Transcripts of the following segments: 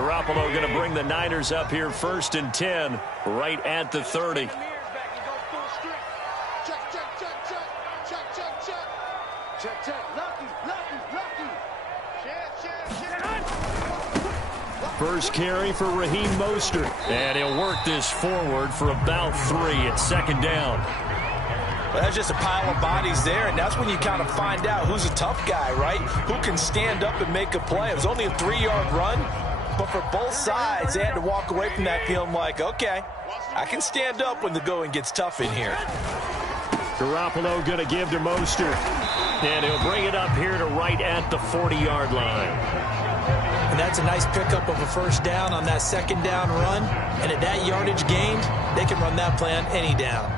Garoppolo going to bring the Niners up here 1st and 10, right at the 30. First carry for Raheem Mostert. And he'll work this forward for about 3 at 2nd down. Well, that's just a pile of bodies there, and that's when you kind of find out who's a tough guy, right? Who can stand up and make a play. It was only a 3-yard run, but for both sides, they had to walk away from that feeling like, okay, I can stand up when the going gets tough in here. Garoppolo going to give to Mostert. And he'll bring it up here to right at the 40-yard line. And that's a nice pickup of a 1st down on that 2nd down run. And at that yardage gained, they can run that play on any down.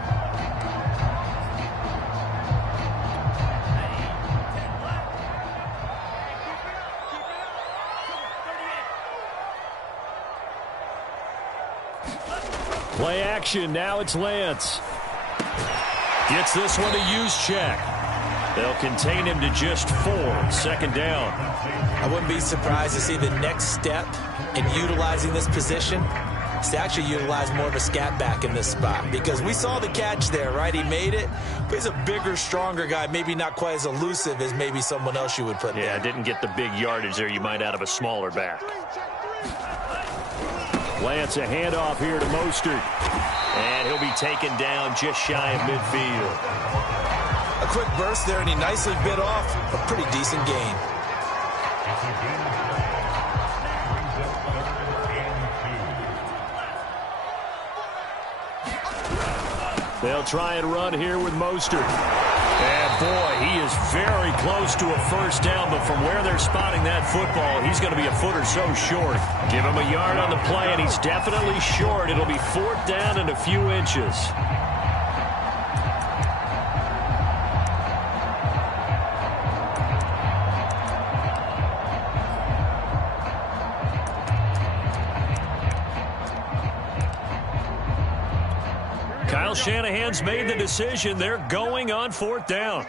Play action. Now it's Lance. Gets this one to Juszczyk. They'll contain him to just 4, 2nd down. I wouldn't be surprised to see the next step in utilizing this position is to actually utilize more of a scat back in this spot. Because we saw the catch there, right? He made it. But he's a bigger, stronger guy. Maybe not quite as elusive as maybe someone else you would put there. Yeah, didn't get the big yardage there you might out of a smaller back. Lance a handoff here to Mostert. And he'll be taken down just shy of midfield. A quick burst there, and he nicely bit off a pretty decent gain. They'll try and run here with Mostert. And boy, he is very close to a 1st down, but from where they're spotting that football, he's going to be a foot or so short. Give him a yard on the play, and he's definitely short. It'll be 4th down and a few inches. Kyle Shanahan's made the decision. They're going on 4th down.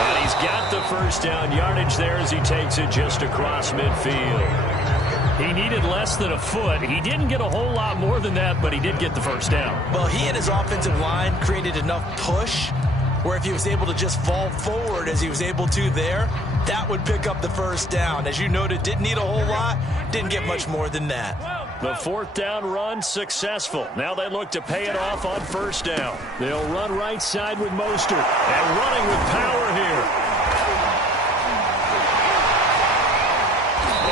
And he's got the 1st down yardage there as he takes it just across midfield. He needed less than a foot. He didn't get a whole lot more than that, but he did get the 1st down. Well, he and his offensive line created enough push where if he was able to just fall forward as he was able to there, that would pick up the 1st down. As you noted, didn't need a whole lot, didn't get much more than that. The 4th down run successful. Now they look to pay it off on 1st down. They'll run right side with Mostert. And running with power here.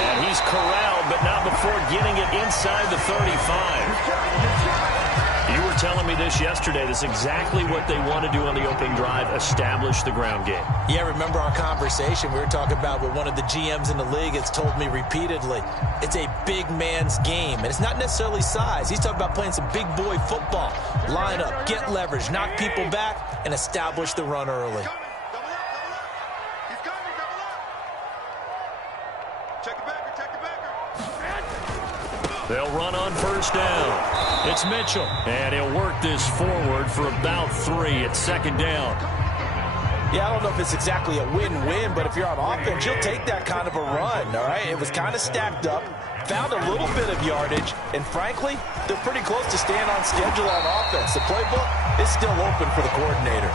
And he's corralled, but not before getting it inside the 35. You were telling me this yesterday. This is exactly what they want to do on the opening drive, establish the ground game. Yeah, remember our conversation we were talking about with one of the GMs in the league that's told me repeatedly, it's a big man's game. And it's not necessarily size. He's talking about playing some big boy football. Line up, get leverage, knock people back, and establish the run early. They'll run on 1st down. It's Mitchell. And he'll work this forward for about 3 at 2nd down. Yeah, I don't know if it's exactly a win-win, but if you're on offense, you'll take that kind of a run, all right? It was kind of stacked up, found a little bit of yardage, and frankly, they're pretty close to staying on schedule on offense. The playbook is still open for the coordinator.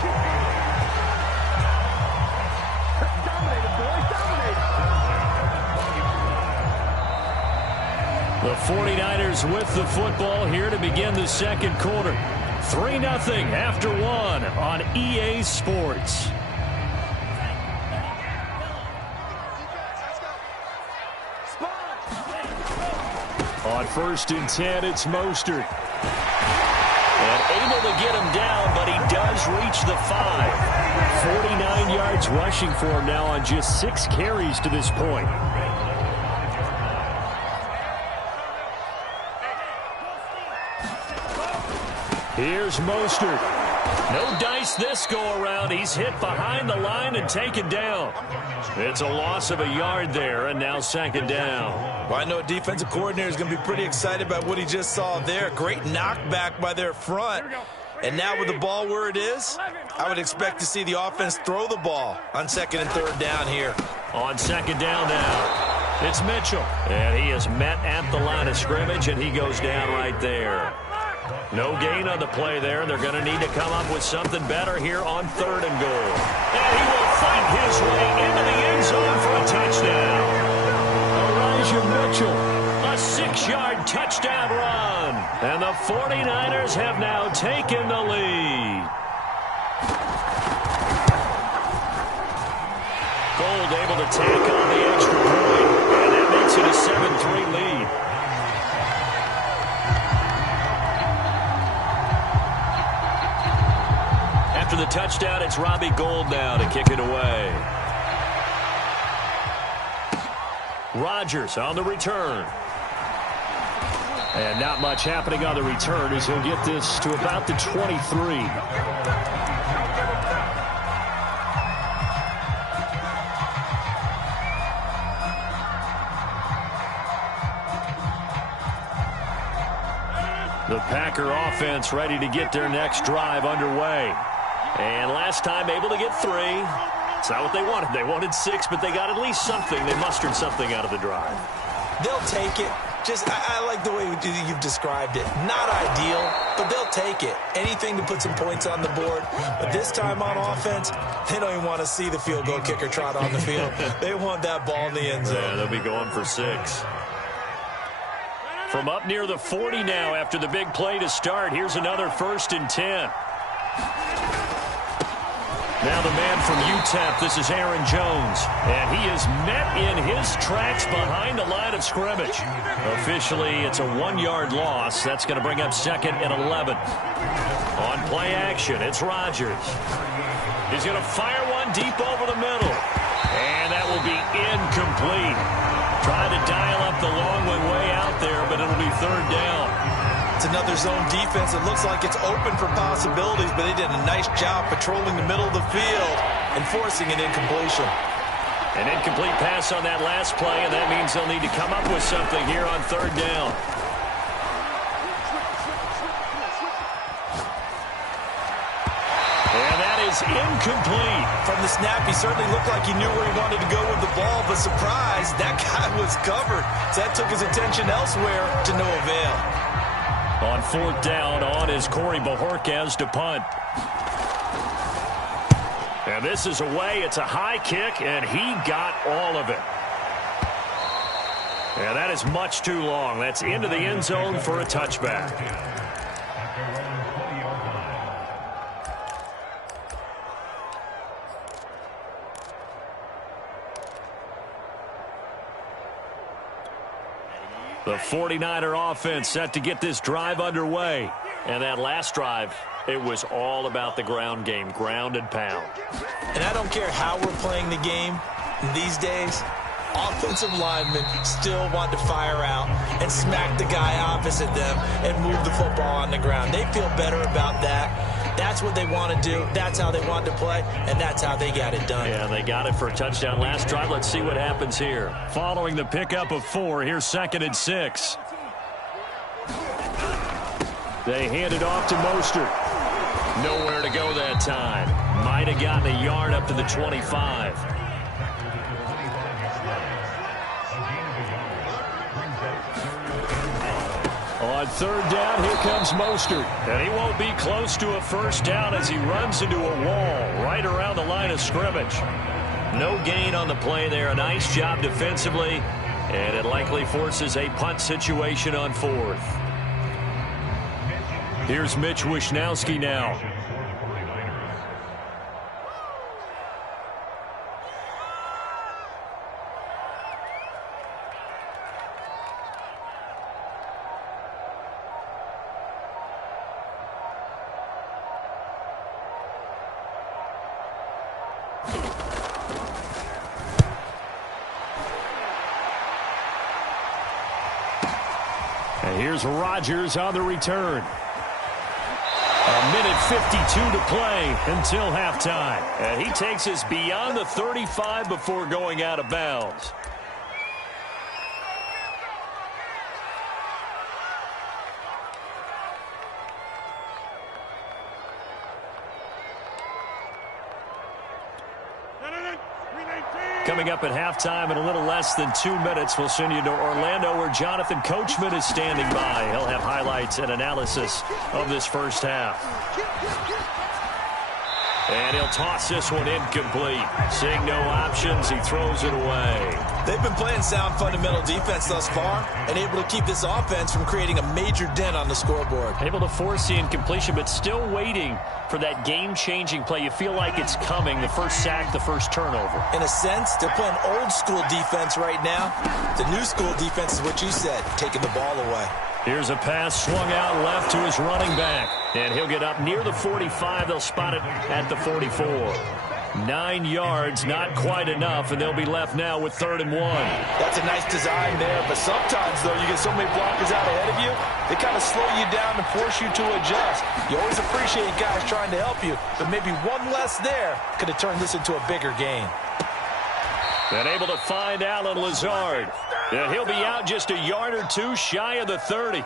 The 49ers with the football here to begin the 2nd quarter. 3-0 after 1 on EA Sports. On 1st and 10, it's Mostert. And able to get him down, but he does reach the 5. 49 yards rushing for him now on just 6 carries to this point. Here's Mostert. No dice this go-around. He's hit behind the line and taken down. It's a loss of a yard there, and now 2nd down. Well, I know a defensive coordinator is going to be pretty excited about what he just saw there. Great knockback by their front. And now with the ball where it is, I would expect to see the offense throw the ball on 2nd and 3rd down here. On 2nd down now, it's Mitchell. And he is met at the line of scrimmage, and he goes down right there. No gain on the play there. They're going to need to come up with something better here on 3rd and goal. And he will fight his way into the end zone for a touchdown. Elijah Mitchell, a 6-yard touchdown run. And the 49ers have now taken the lead. Gold able to tack on the extra point, and that makes it a 7-3 lead. After the touchdown, it's Robbie Gould now to kick it away. Rodgers on the return. And not much happening on the return as he'll get this to about the 23. The Packer offense ready to get their next drive underway. And last time able to get 3. It's not what they wanted. They wanted 6, but they got at least something. They mustered something out of the drive. They'll take it. I like the way you've described it. Not ideal, but they'll take it. Anything to put some points on the board. But this time on offense, they don't even want to see the field goal kicker trot on the field. They want that ball in the end zone. Yeah, they'll be going for 6. From up near the 40 now after the big play to start. Here's another 1st and 10. Now the man from UTEP, this is Aaron Jones. And he is met in his tracks behind the line of scrimmage. Officially, it's a 1-yard loss. That's going to bring up 2nd and 11. On play action, it's Rodgers. He's going to fire one deep over the middle. And that will be incomplete. Trying to dial up the long one way out there, but it'll be 3rd down. It's another zone defense. It looks like it's open for possibilities, but they did a nice job patrolling the middle of the field and forcing an incompletion. An incomplete pass on that last play, and that means they'll need to come up with something here on 3rd down. And that is incomplete. From the snap, he certainly looked like he knew where he wanted to go with the ball, but surprise, that guy was covered. So that took his attention elsewhere to no avail. On 4th down, on is Corey Bojorquez to punt. And this is away. It's a high kick, and he got all of it. And that is much too long. That's into the end zone for a touchback. The 49er offense set to get this drive underway. And that last drive, it was all about the ground game, ground and pound. And I don't care how we're playing the game these days, offensive linemen still want to fire out and smack the guy opposite them and move the football on the ground. They feel better about that. That's what they want to do. That's how they want to play, and that's how they got it done. Yeah, they got it for a touchdown last drive. Let's see what happens here. Following the pickup of 4, here's 2nd and 6. They hand it off to Mostert. Nowhere to go that time. Might have gotten a yard up to the 25. On 3rd down, here comes Mostert. And he won't be close to a 1st down as he runs into a wall right around the line of scrimmage. No gain on the play there. A nice job defensively. And it likely forces a punt situation on 4th. Here's Mitch Wishnowsky now. And here's Rodgers on the return. A minute 52 to play until halftime. And he takes us beyond the 35 before going out of bounds. Coming up at halftime in a little less than 2 minutes, we'll send you to Orlando where Jonathan Coachman is standing by. He'll have highlights and analysis of this first half. And he'll toss this one incomplete. Seeing no options, he throws it away. They've been playing sound fundamental defense thus far and able to keep this offense from creating a major dent on the scoreboard. Able to force the incompletion, but still waiting for that game-changing play. You feel like it's coming, the first sack, the first turnover. In a sense, they're playing old-school defense right now. The new-school defense is what you said, taking the ball away. Here's a pass swung out left to his running back. And he'll get up near the 45. They'll spot it at the 44. 9 yards, not quite enough, and they'll be left now with 3rd and 1. That's a nice design there, but sometimes, though, you get so many blockers out ahead of you, they kind of slow you down and force you to adjust. You always appreciate guys trying to help you, but maybe one less there could have turned this into a bigger game. And able to find Allen Lazard. And he'll be out just a yard or two shy of the 30.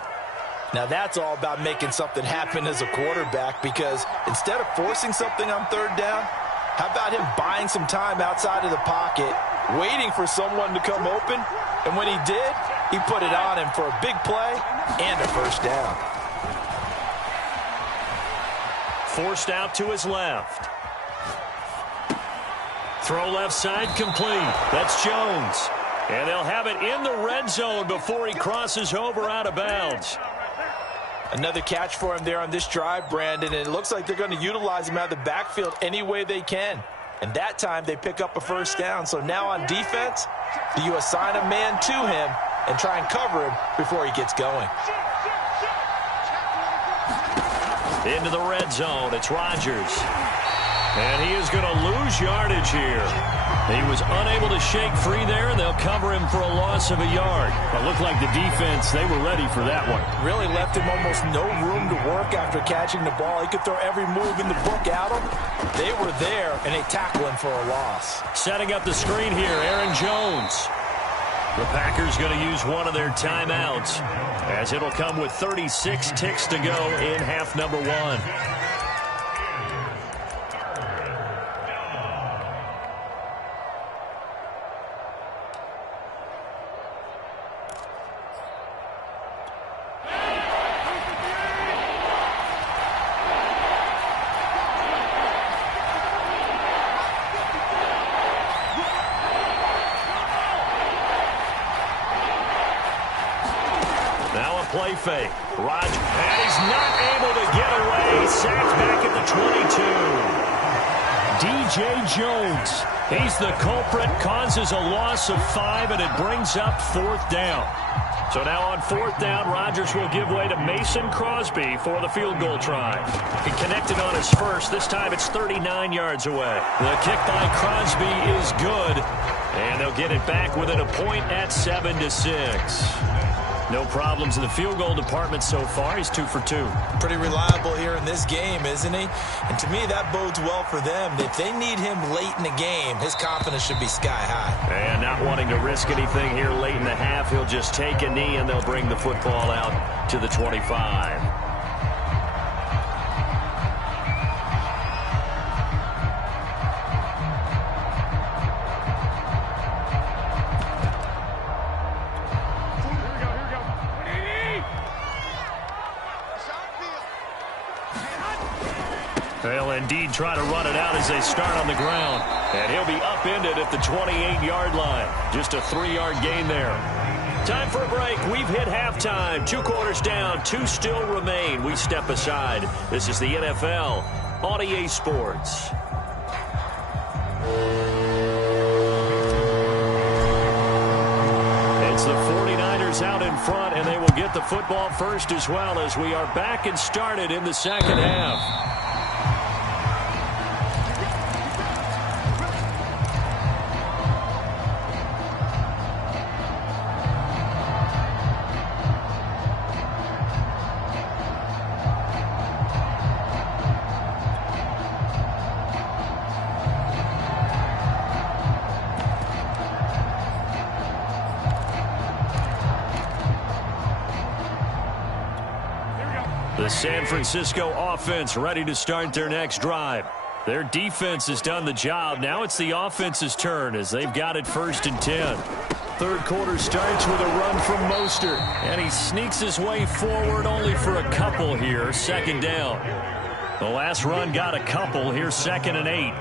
Now that's all about making something happen as a quarterback, because instead of forcing something on 3rd down, how about him buying some time outside of the pocket, waiting for someone to come open, and when he did, he put it on him for a big play and a first down. Forced out to his left. Throw left side complete. That's Jones. And they'll have it in the red zone before he crosses over out of bounds. Another catch for him there on this drive, Brandon, and it looks like they're going to utilize him out of the backfield any way they can. And that time they pick up a first down. So now on defense, do you assign a man to him and try and cover him before he gets going? Into the red zone, it's Rodgers. And he is going to lose yardage here. He was unable to shake free there, and they'll cover him for a loss of a yard. It looked like the defense, they were ready for that one. Really left him almost no room to work after catching the ball. He could throw every move in the book at him. They were there, and they tackle him for a loss. Setting up the screen here, Aaron Jones. The Packers going to use one of their timeouts, as it'll come with 36 ticks to go in half number 1. Play fake. Rodgers, and he's not able to get away. Sacked back at the 22. D.J. Jones, he's the culprit, causes a loss of 5, and it brings up 4th down. So now on 4th down, Rodgers will give way to Mason Crosby for the field goal try. He connected on his first. This time it's 39 yards away. The kick by Crosby is good, and they'll get it back within a point at 7-6. No problems in the field goal department so far. He's 2 for 2. Pretty reliable here in this game, isn't he? And to me, that bodes well for them. If they need him late in the game, his confidence should be sky high. And not wanting to risk anything here late in the half, he'll just take a knee, and they'll bring the football out to the 25. They'll indeed try to run it out as they start on the ground. And he'll be upended at the 28-yard line. Just a 3-yard gain there. Time for a break. We've hit halftime. 2 quarters down. 2 still remain. We step aside. This is the NFL on EA Sports. It's the 49ers out in front, and they will get the football first as well, as we are back and started in the second half. The San Francisco offense ready to start their next drive. Their defense has done the job. Now it's the offense's turn as they've got it 1st and 10. Third quarter starts with a run from Mostert, and he sneaks his way forward only for a couple here. 2nd down. The last run got a couple. Here's 2nd and 8.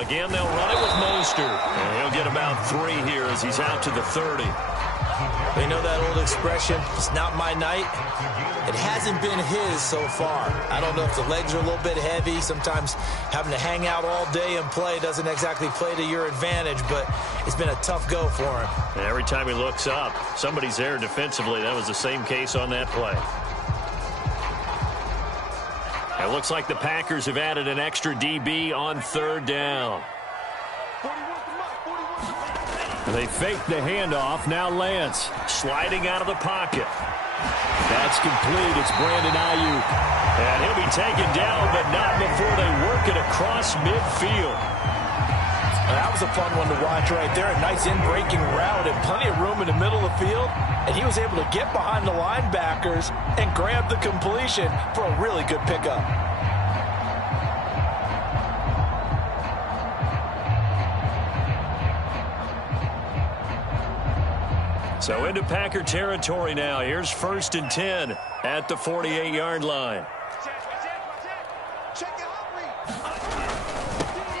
Again, they'll run it with Mostert. And he'll get about 3 here as he's out to the 30. You know that old expression, it's not my night? It hasn't been his so far. I don't know if the legs are a little bit heavy. Sometimes having to hang out all day and play doesn't exactly play to your advantage, but it's been a tough go for him. And every time he looks up, somebody's there defensively. That was the same case on that play. It looks like the Packers have added an extra DB on 3rd down. They fake the handoff. Now Lance sliding out of the pocket. That's complete. It's Brandon Ayuk. And he'll be taken down, but not before they work it across midfield. That was a fun one to watch right there. A nice in-breaking route and plenty of room in the middle of the field. And he was able to get behind the linebackers and grab the completion for a really good pickup. So into Packer territory now. Here's 1st and 10 at the 48-yard line.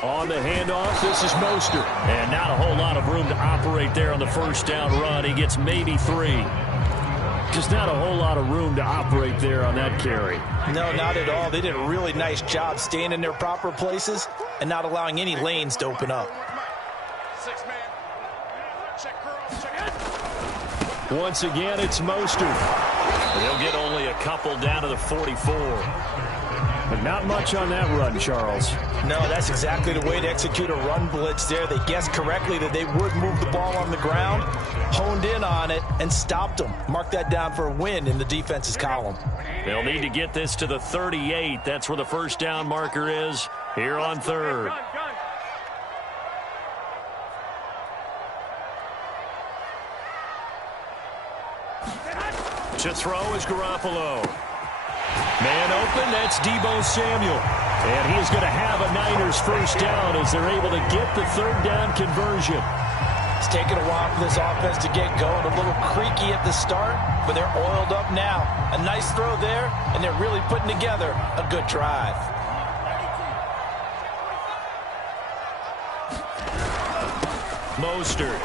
On the handoff, this is Mostert. And not a whole lot of room to operate there on the 1st down run. He gets maybe 3. Just not a whole lot of room to operate there on that carry. No, not at all. They did a really nice job staying in their proper places and not allowing any lanes to open up. Once again, it's Mostert. They'll get only a couple down to the 44. But not much on that run, Charles. No, that's exactly the way to execute a run blitz there. They guessed correctly that they would move the ball on the ground, honed in on it, and stopped them. Mark that down for a win in the defense's column. They'll need to get this to the 38. That's where the 1st down marker is here on 3rd. To throw is Garoppolo. Man open, that's Deebo Samuel. And he is going to have a Niners 1st down as they're able to get the 3rd down conversion. It's taken a while for this offense to get going. A little creaky at the start, but they're oiled up now. A nice throw there, and they're really putting together a good drive. Mostert.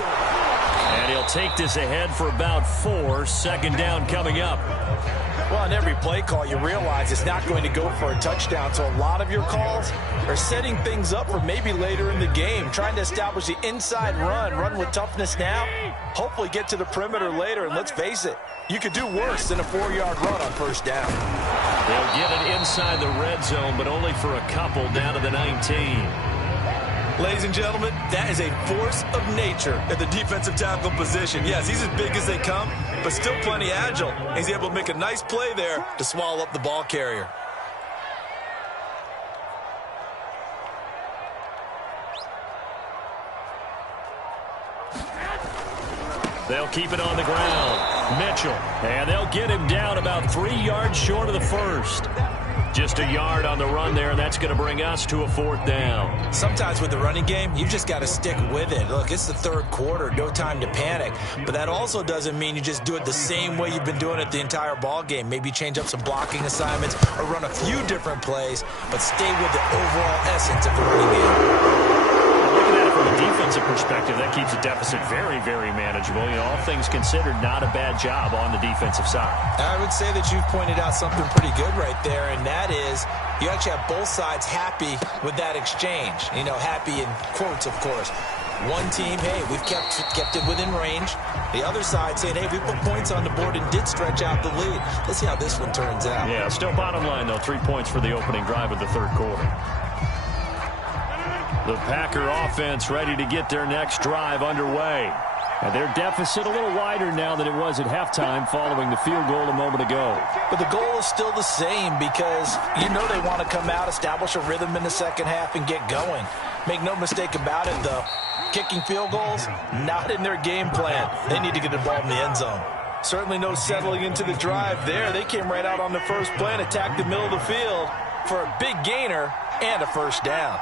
And he'll take this ahead for about 4. 2nd down coming up. Well, on every play call, you realize it's not going to go for a touchdown. So a lot of your calls are setting things up for maybe later in the game, trying to establish the inside run with toughness now, hopefully get to the perimeter later. And let's face it, you could do worse than a 4-yard run on 1st down. They'll get it inside the red zone, but only for a couple down to the 19. Ladies and gentlemen, that is a force of nature at the defensive tackle position. Yes, he's as big as they come, but still plenty agile. He's able to make a nice play there to swallow up the ball carrier. They'll keep it on the ground. Mitchell, and they'll get him down about 3 yards short of the 1st. Just a yard on the run there, and that's going to bring us to a 4th down. Sometimes with the running game, you just got to stick with it. Look, it's the 3rd quarter, no time to panic. But that also doesn't mean you just do it the same way you've been doing it the entire ball game. Maybe change up some blocking assignments or run a few different plays, but stay with the overall essence of the running game. Looking at it from a defensive perspective, that keeps the deficit very, very manageable. You know, all things considered, not a bad job on the defensive side. I would say that you've pointed out something pretty good right there, and that is you actually have both sides happy with that exchange. You know, happy in quotes, of course. One team, hey, we've kept it within range. The other side saying, hey, we put points on the board and did stretch out the lead. Let's see how this one turns out. Yeah, still bottom line, though, 3 points for the opening drive of the 3rd quarter. The Packer offense ready to get their next drive underway. And their deficit a little wider now than it was at halftime following the field goal a moment ago. But the goal is still the same because you know they want to come out, establish a rhythm in the 2nd half, and get going. Make no mistake about it, though. Kicking field goals, not in their game plan. They need to get the ball in the end zone. Certainly no settling into the drive there. They came right out on the first play and attacked the middle of the field for a big gainer and a first down.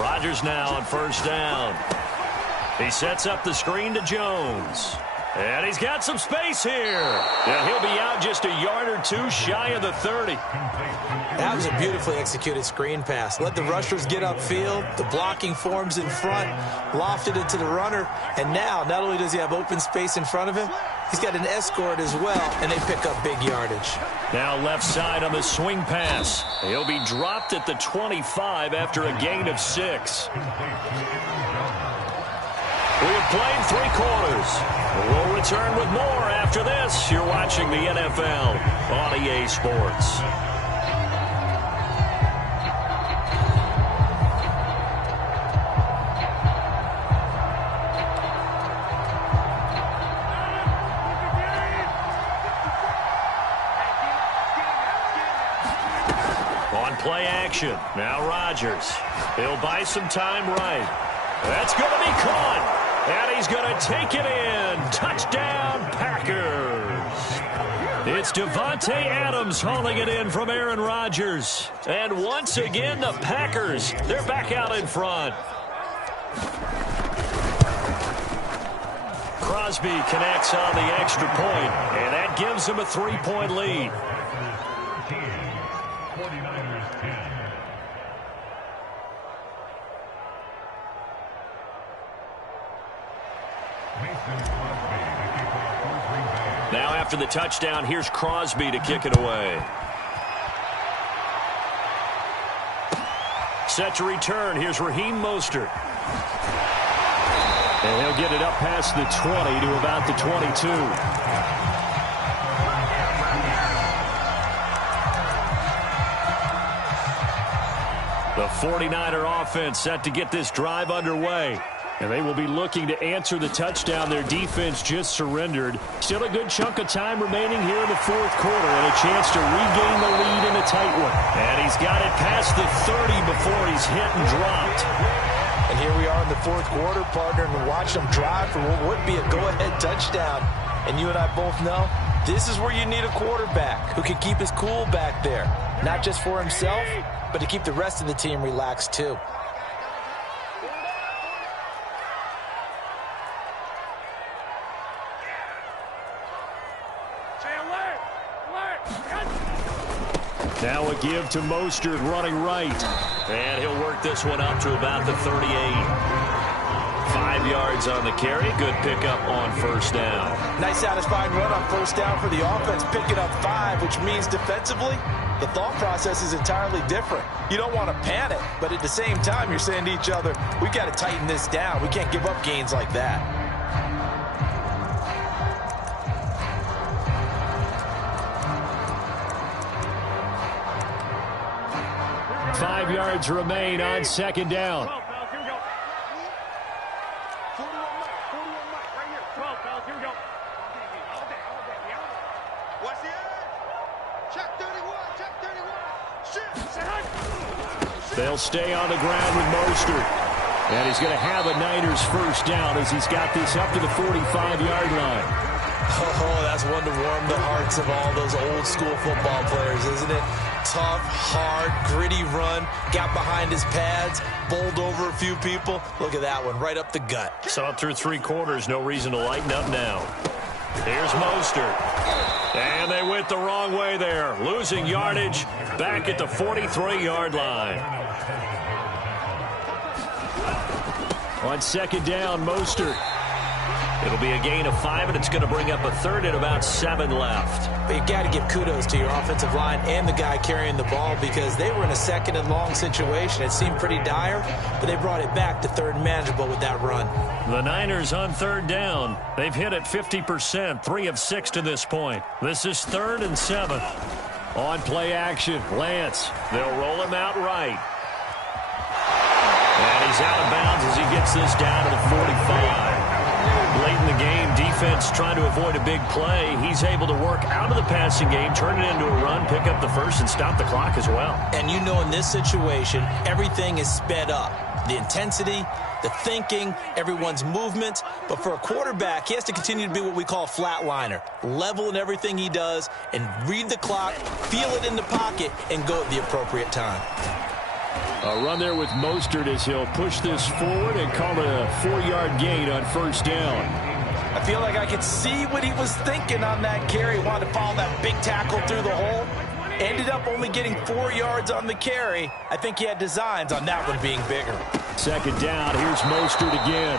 Rodgers now on first down. He sets up the screen to Jones. And he's got some space here. And he'll be out just a yard or two shy of the 30. That was a beautifully executed screen pass. Let the rushers get upfield. The blocking forms in front. Lofted it to the runner. And now, not only does he have open space in front of him, he's got an escort as well. And they pick up big yardage. Now left side on the swing pass. He'll be dropped at the 25 after a gain of 6. We have played 3 quarters. We'll return with more after this. You're watching the NFL on EA Sports. On play action, now Rodgers. He'll buy some time right. That's going to be caught. And he's going to take it in. Touchdown, Packers. It's Davante Adams hauling it in from Aaron Rodgers. And once again, the Packers, they're back out in front. Crosby connects on the extra point, and that gives him a 3-point lead. Now after the touchdown, here's Crosby to kick it away. Set to return, here's Raheem Mostert. And he'll get it up past the 20 to about the 22. The 49er offense set to get this drive underway. And they will be looking to answer the touchdown their defense just surrendered. Still a good chunk of time remaining here in the fourth quarter and a chance to regain the lead in a tight one. And he's got it past the 30 before he's hit and dropped. And here we are in the fourth quarter, partner, and watch them drive for what would be a go-ahead touchdown. And you and I both know this is where you need a quarterback who can keep his cool back there. Not just for himself, but to keep the rest of the team relaxed too. Now a give to Mostert running right. And he'll work this one up to about the 38. 5 yards on the carry. Good pickup on first down. Nice satisfying run on first down for the offense. Picking up 5, which means defensively, the thought process is entirely different. You don't want to panic, but at the same time, you're saying to each other, we've got to tighten this down. We can't give up gains like that. Five yards remain on second down. They'll stay on the ground with Mostert. And he's going to have a Niners first down as he's got this up to the 45-yard line. Oh, that's one to warm the hearts of all those old school football players, isn't it? Tough, hard, gritty run. Got behind his pads, bowled over a few people. Look at that one, right up the gut. Saw it through 3 quarters. No reason to lighten up now. Here's Mostert. And they went the wrong way there. Losing yardage back at the 43-yard line. On second down, Mostert. It'll be a gain of 5, and it's going to bring up a third and about 7 left. But you got to give kudos to your offensive line and the guy carrying the ball because they were in a second and long situation. It seemed pretty dire, but they brought it back to third and manageable with that run. The Niners on third down. They've hit it 50%, 3 of 6 to this point. This is 3rd and 7. On play action, Lance. They'll roll him out right. And he's out of bounds as he gets this down to the 45. Late in the game, defense trying to avoid a big play. He's able to work out of the passing game, turn it into a run, pick up the first, and stop the clock as well. And you know in this situation, everything is sped up. The intensity, the thinking, everyone's movement. But for a quarterback, he has to continue to be what we call a flatliner. Level in everything he does and read the clock, feel it in the pocket, and go at the appropriate time. A run there with Mostert as he'll push this forward and call it a 4-yard gain on first down. I feel like I could see what he was thinking on that carry. He wanted to follow that big tackle through the hole. Ended up only getting 4 yards on the carry. I think he had designs on that one being bigger. Second down, here's Mostert again.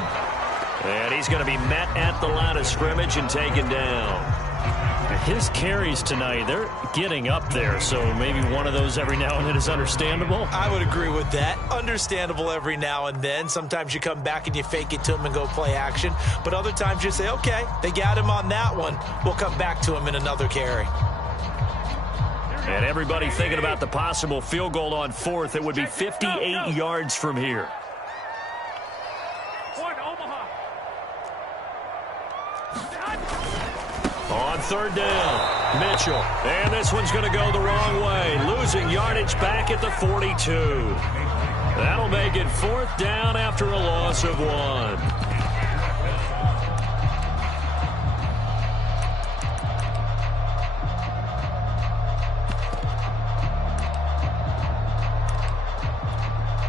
And he's going to be met at the line of scrimmage and taken down. His carries tonight, they're getting up there, so maybe one of those every now and then is understandable. I would agree with that. Understandable every now and then. Sometimes you come back and you fake it to him and go play action. But other times you say, okay, they got him on that one. We'll come back to him in another carry. And everybody thinking about the possible field goal on fourth. It would be 58 yards from here. On third down, Mitchell. And this one's going to go the wrong way. Losing yardage back at the 42. That'll make it fourth down after a loss of 1.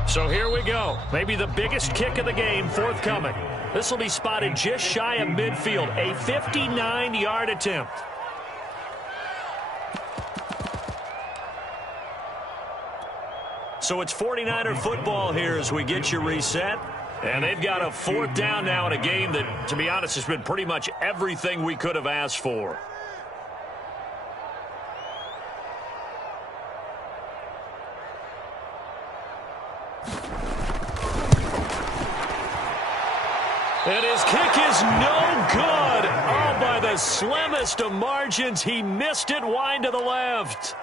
So here we go. Maybe the biggest kick of the game forthcoming. This will be spotted just shy of midfield. A 59-yard attempt. So it's 49er football here as we get you reset. And they've got a fourth down now in a game that, to be honest, has been pretty much everything we could have asked for. And his kick is no good. Oh, by the slimmest of margins, he missed it wide to the left.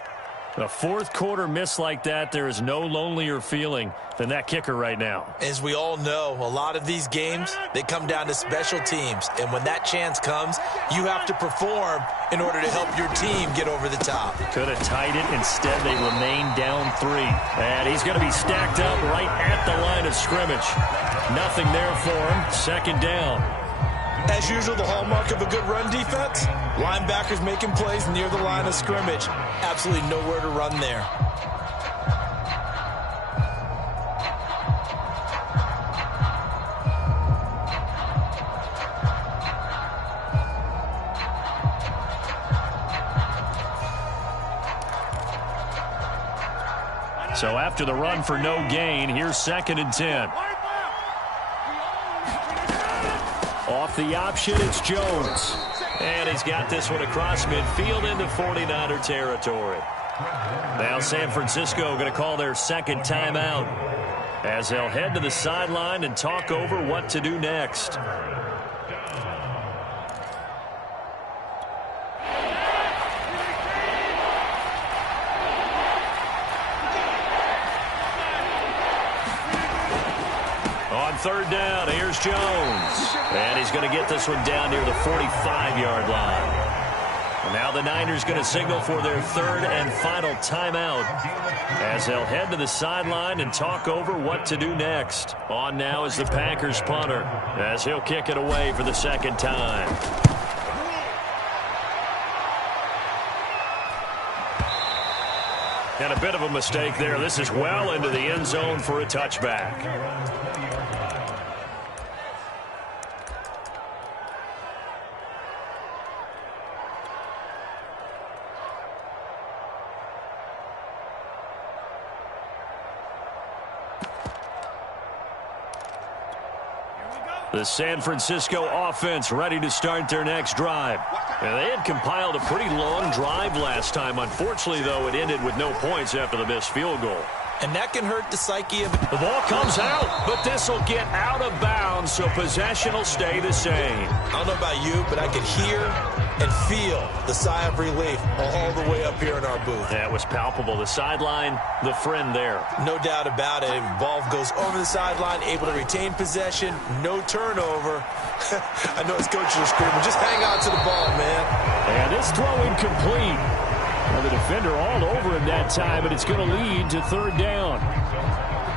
A fourth quarter miss like that, there is no lonelier feeling than that kicker right now. As we all know, a lot of these games, they come down to special teams. And when that chance comes, you have to perform in order to help your team get over the top. Could have tied it. Instead, they remain down 3. And he's going to be stacked up right at the line of scrimmage. Nothing there for him. Second down. As usual, the hallmark of a good run defense, linebackers making plays near the line of scrimmage. Absolutely nowhere to run there. So after the run for no gain, here's 2nd and 10. Off the option, it's Jones. And he's got this one across midfield into 49er territory. Now San Francisco going to call their second timeout as they'll head to the sideline and talk over what to do next. Third down, here's Jones. And he's going to get this one down near the 45-yard line. And now the Niners going to signal for their third and final timeout as they'll head to the sideline and talk over what to do next. On now is the Packers punter as he'll kick it away for the second time. And a bit of a mistake there. This is well into the end zone for a touchback. The San Francisco offense ready to start their next drive. And they had compiled a pretty long drive last time. Unfortunately, though, it ended with no points after the missed field goal. And that can hurt the psyche of... The ball comes out, but this will get out of bounds, so possession will stay the same. I don't know about you, but I could hear and feel the sigh of relief all the way up here in our booth. That was palpable. The sideline, the friend there. No doubt about it. Ball goes over the sideline, able to retain possession, no turnover. I know his coaches are screaming, just hang on to the ball, man. And this throw incomplete. Well, the defender all over him that time, and it's going to lead to third down.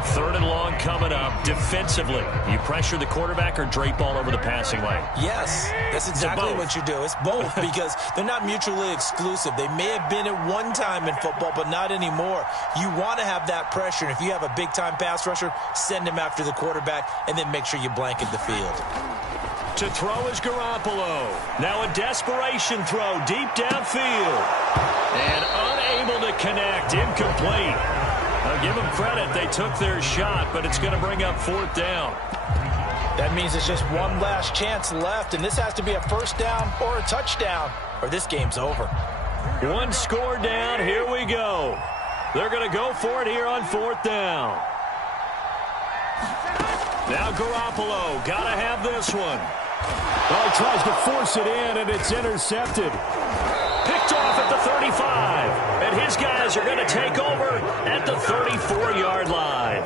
Third and long coming up. Defensively, you pressure the quarterback or drape all over the passing lane? Yes, that's exactly what you do. It's both because they're not mutually exclusive. They may have been at one time in football, but not anymore. You want to have that pressure, and if you have a big-time pass rusher, send him after the quarterback, and then make sure you blanket the field. To throw is Garoppolo. Now a desperation throw deep downfield. And unable to connect. Incomplete. I'll give them credit. They took their shot, but it's going to bring up fourth down. That means it's just one last chance left, and this has to be a first down or a touchdown, or this game's over. One score down. Here we go. They're going to go for it here on fourth down. Now Garoppolo. Got to have this one. Well, he tries to force it in, and it's intercepted. Picked off at the 35. And his guys are going to take over at the 34-yard line.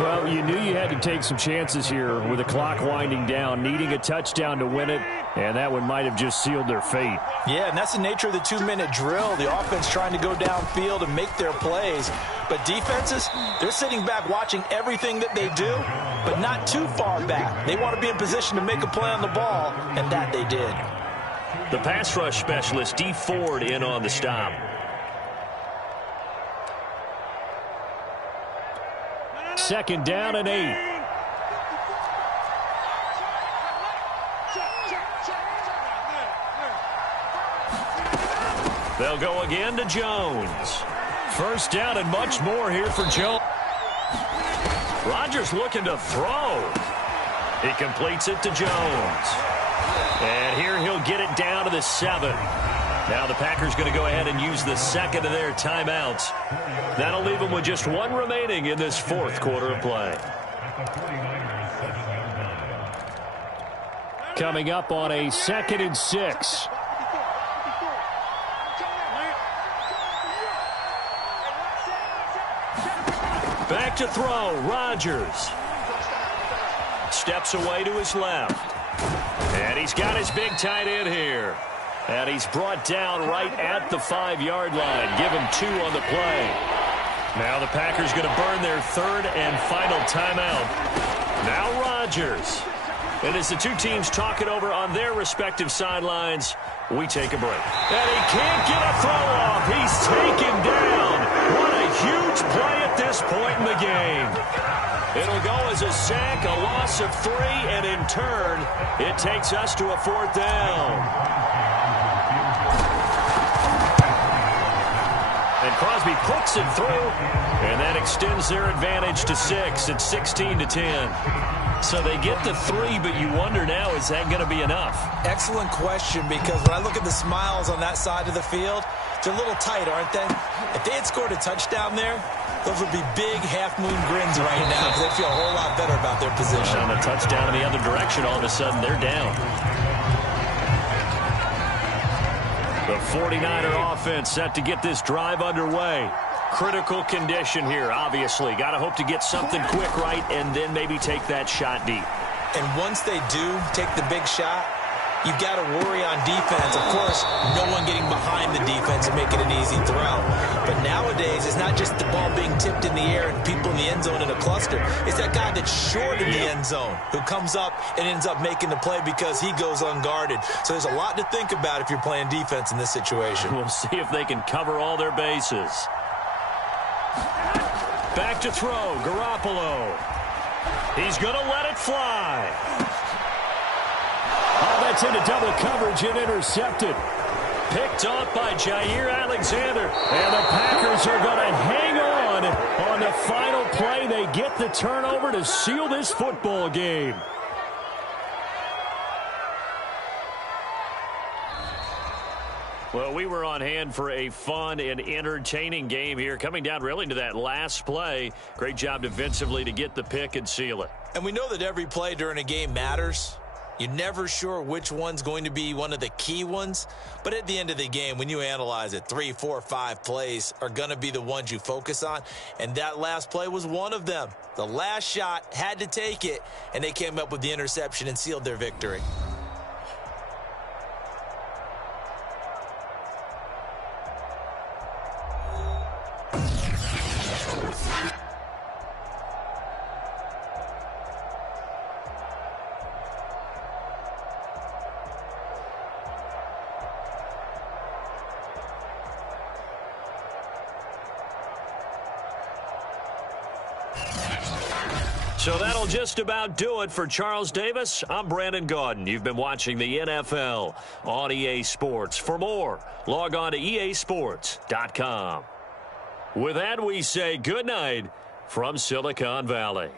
Well, you knew you had to take some chances here with the clock winding down, needing a touchdown to win it, and that one might have just sealed their fate. Yeah, and that's the nature of the 2-minute drill. The offense trying to go downfield and make their plays. But defenses, they're sitting back watching everything that they do, but not too far back. They want to be in position to make a play on the ball, and that they did. The pass rush specialist, Dee Ford, in on the stop. Second down and 8. They'll go again to Jones. First down and much more here for Jones. Rodgers looking to throw. He completes it to Jones. And here he'll get it down to the 7. Now the Packers going to go ahead and use the second of their timeouts. That'll leave them with just one remaining in this fourth quarter of play. Coming up on a 2nd and 6. Back to throw, Rodgers. Steps away to his left. And he's got his big tight end here. And he's brought down right at the 5-yard line. Give him 2 on the play. Now the Packers going to burn their third and final timeout. Now Rodgers. And as the two teams talk it over on their respective sidelines, we take a break. And he can't get a throw off. He's taken down. What a huge play at this point in the game. It'll go as a sack, a loss of 3, and in turn, it takes us to a 4th down. And Crosby puts it through, and that extends their advantage to 6. It's 16-10. So they get the 3, but you wonder now, is that going to be enough? Excellent question, because when I look at the smiles on that side of the field, they're a little tight, aren't they? If they had scored a touchdown there, those would be big half-moon grins right now because they feel a whole lot better about their position. On a touchdown in the other direction, all of a sudden they're down. The 49er offense set to get this drive underway. Critical condition here, obviously. Got to hope to get something quick right and then maybe take that shot deep. And once they do take the big shot, you've got to worry on defense. Of course, no one getting behind the defense and making an easy throw. But nowadays, it's not just the ball being tipped in the air and people in the end zone in a cluster. It's that guy that's short in the end zone who comes up and ends up making the play because he goes unguarded. So there's a lot to think about if you're playing defense in this situation. We'll see if they can cover all their bases. Back to throw, Garoppolo. He's going to let it fly. Oh, that's into double coverage and intercepted. Picked off by Jair Alexander. And the Packers are going to hang on the final play. They get the turnover to seal this football game. Well, we were on hand for a fun and entertaining game here, coming down really to that last play. Great job defensively to get the pick and seal it. And we know that every play during a game matters. You're never sure which one's going to be one of the key ones. But at the end of the game, when you analyze it, 3, 4, 5 plays are going to be the ones you focus on. And that last play was one of them. The last shot had to take it, and they came up with the interception and sealed their victory. So that'll just about do it for Charles Davis. I'm Brandon Gaudin. You've been watching the NFL on EA Sports. For more, log on to easports.com. With that, we say good night from Silicon Valley.